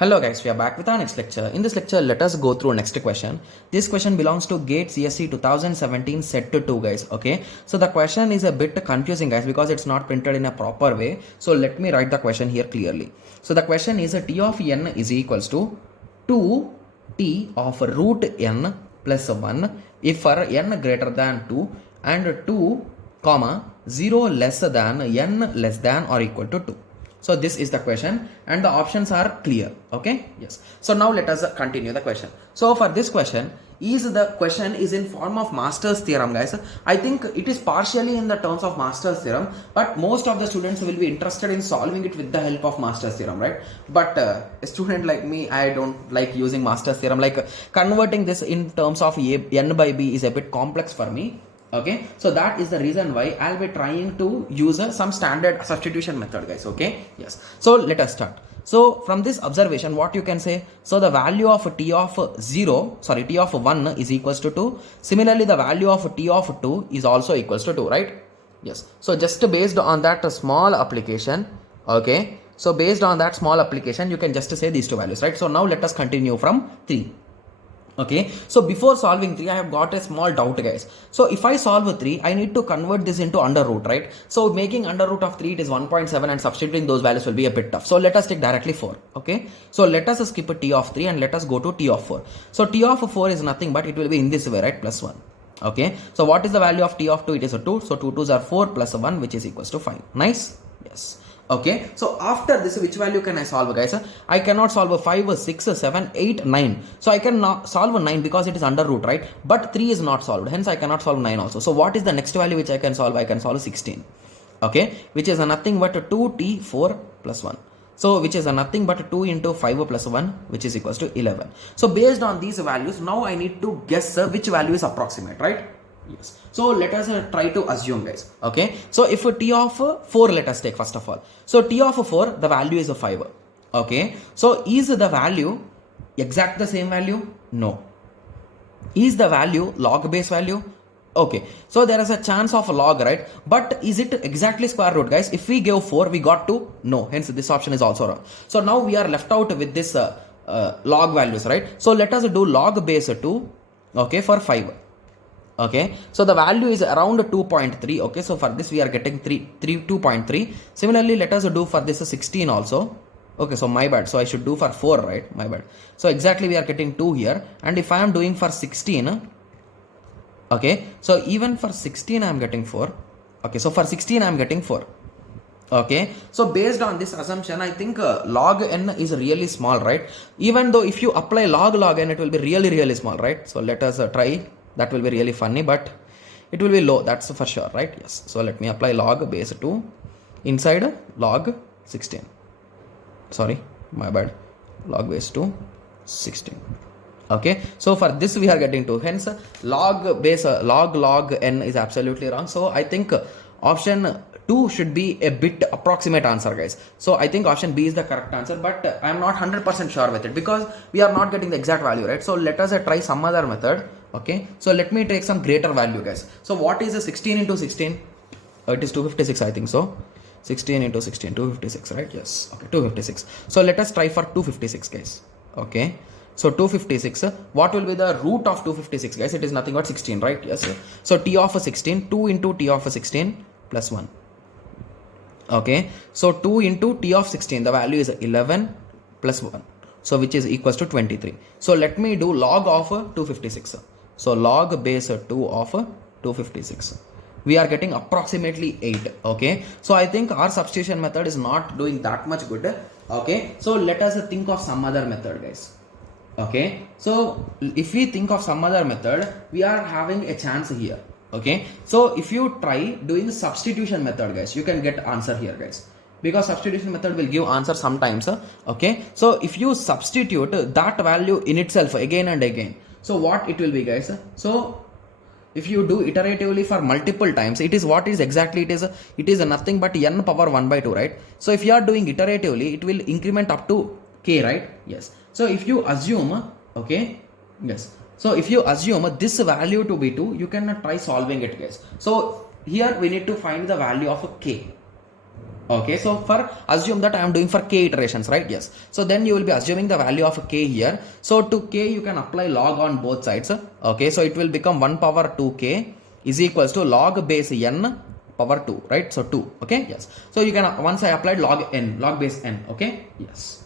Hello guys, we are back with our next lecture. In this lecture, let us go through next question. This question belongs to GATE CSE 2017 set to 2 guys, okay. So the question is a bit confusing guys because it's not printed in a proper way. So let me write the question here clearly. So the question is T of n is equals to 2t of root n plus 1 if for n greater than 2 and 2 comma 0 less than n less than or equal to 2. So this is the question and the options are clear. Okay, yes. So now let us continue the question. So for this question is in form of Master's theorem guys. I think it is partially in the terms of Master's theorem, but most of the students will be interested in solving it with the help of Master's theorem, right? But a student like me, I don't like using Master's theorem. Like converting this in terms of n by b is a bit complex for me. Okay, so that is the reason why I'll be trying to use some standard substitution method guys. Okay, yes. So let us start. So from this observation, what you can say, so the value of t of 1 is equals to 2. Similarly, the value of t of 2 is also equals to 2, right? Yes. So just based on that small application, okay, so based on that small application, you can just say these two values, right? So now let us continue from 3. Okay, so before solving 3, I have got a small doubt guys. So if I solve 3, I need to convert this into under root, right? So making under root of 3, it is 1.7 and substituting those values will be a bit tough. So let us take directly 4. Okay, so let us skip a t of 3 and let us go to t of 4. So t of 4 is nothing but it will be in this way, right? Plus 1. Okay, so what is the value of t of 2? It is a 2. So 2 2s are 4 plus 1 which is equals to 5. Nice. Yes. Okay, so after this, which value can I solve guys? I cannot solve 5, 6, 7, 8, 9. So I cannot solve 9 because it is under root, right? But 3 is not solved, hence I cannot solve 9 also. So what is the next value which I can solve? I can solve 16. Okay, which is nothing but 2t4 plus 1. So which is nothing but 2 into 5 plus 1 which is equals to 11. So based on these values, now I need to guess which value is approximate, right? Yes. So let us try to assume guys. Okay. So if t of 4 let us take first of all. So t of 4 the value is a 5. Okay. So is the value exact the same value? No. Is the value log base value? Okay. So there is a chance of a log, right? But is it exactly square root guys? If we give 4 we got 2? No. Hence this option is also wrong. So now we are left out with this log values, right? So let us do log base 2. Okay, for 5. Okay, so the value is around 2.3. okay, so for this we are getting 2.3. Similarly, let us do for this 16 also. Okay, so my bad, so I should do for 4, right? My bad. So exactly we are getting 2 here, and if I am doing for 16, okay, so even for 16 I am getting 4. Okay, so for 16 I am getting 4. Okay, so based on this assumption, I think log n is really small, right? Even though if you apply log n, it will be really small, right? So let us try. That will be really funny, but it will be low, that's for sure, right? Yes. So let me apply log base 2 inside log 16. Sorry, my bad. Log base 2 16. Okay, so for this we are getting 2. Hence log base log n is absolutely wrong. So I think option 2 should be a bit approximate answer guys. So I think option B is the correct answer, but I am not 100% sure with it because we are not getting the exact value, right? So let us try some other method. Okay, so let me take some greater value guys. So what is a 16 into 16? It is 256, I think so. 16 into 16, 256, right? Yes. Okay, 256. So let us try for 256 guys. Okay, so 256, what will be the root of 256 guys? It is nothing but 16, right? Yes. So t of 16, 2 into t of 16 plus 1. Okay, so 2 into t of 16, the value is 11 plus 1. So which is equals to 23. So let me do log of 256. So log base 2 of 256. We are getting approximately 8. Okay, so I think our substitution method is not doing that much good. Okay, so let us think of some other method guys. Okay, so if we think of some other method, we are having a chance here. Okay, so if you try doing substitution method guys, you can get answer here guys, because substitution method will give answer sometimes. Okay, so if you substitute that value in itself again and again, so what it will be guys? So if you do iteratively for multiple times, it is what is exactly it is nothing but n power 1 by 2, right? So if you are doing iteratively, it will increment up to k, right? Yes. So if you assume, okay, yes, so if you assume this value to be 2, you can try solving it guys. So here we need to find the value of k. Okay, so for assume that I am doing for k iterations, right? Yes. So then you will be assuming the value of k here. So to k you can apply log on both sides. Okay, so it will become 1 power 2k is equals to log base n power 2, right? So 2. Okay, yes. So you can, once I applied log n, log base n. Okay, yes.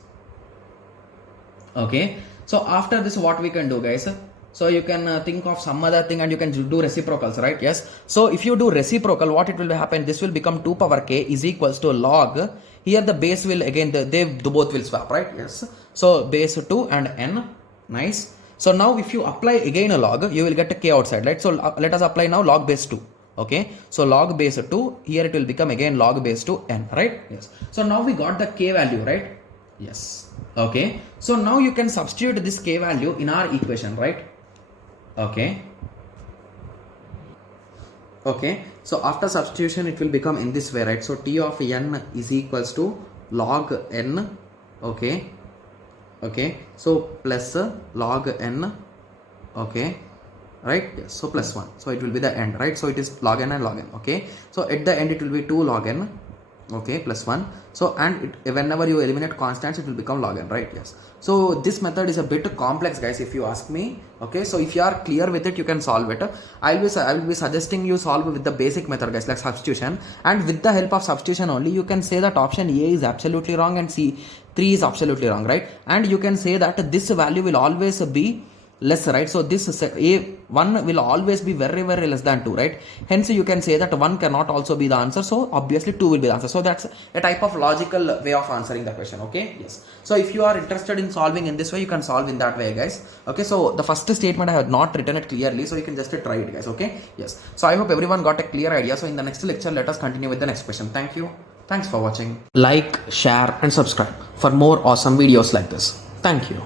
Okay, so after this what we can do, guys? So you can think of some other thing and you can do reciprocals, right? Yes. So if you do reciprocal, what it will happen, this will become 2 power k is equals to log, here the base will again, they both will swap, right? Yes. So base 2 and n. Nice. So now if you apply again a log, you will get a k outside, right? So let us apply now log base 2. Okay, so log base 2, here it will become again log base 2 n, right? Yes. So now we got the k value, right? Yes. Okay, so now you can substitute this k value in our equation, right? Okay. Okay, so after substitution it will become in this way, right? So t of n is equals to log n. Okay, okay, so plus log n. Okay, right? Yes. So plus 1, so it will be the end, right? So it is log n and log n. Okay, so at the end it will be 2 log n. Okay, plus 1. So and whenever you eliminate constants it will become log n, right? Yes. So this method is a bit complex, guys, if you ask me. Okay, so if you are clear with it, you can solve it. I will be suggesting you solve with the basic method, guys, like substitution, and with the help of substitution only you can say that option A is absolutely wrong and C3 is absolutely wrong, right? And you can say that this value will always be less, right? So this A1 will always be very less than 2, right? Hence you can say that 1 cannot also be the answer, so obviously 2 will be the answer. So that's a type of logical way of answering the question. Okay, yes. So if you are interested in solving in this way, you can solve in that way, guys. Okay, so the first statement I have not written it clearly, so you can just try it, guys. Okay, yes. So I hope everyone got a clear idea. So in the next lecture, let us continue with the next question. Thank you. Thanks for watching. Like, share and subscribe for more awesome videos like this. Thank you.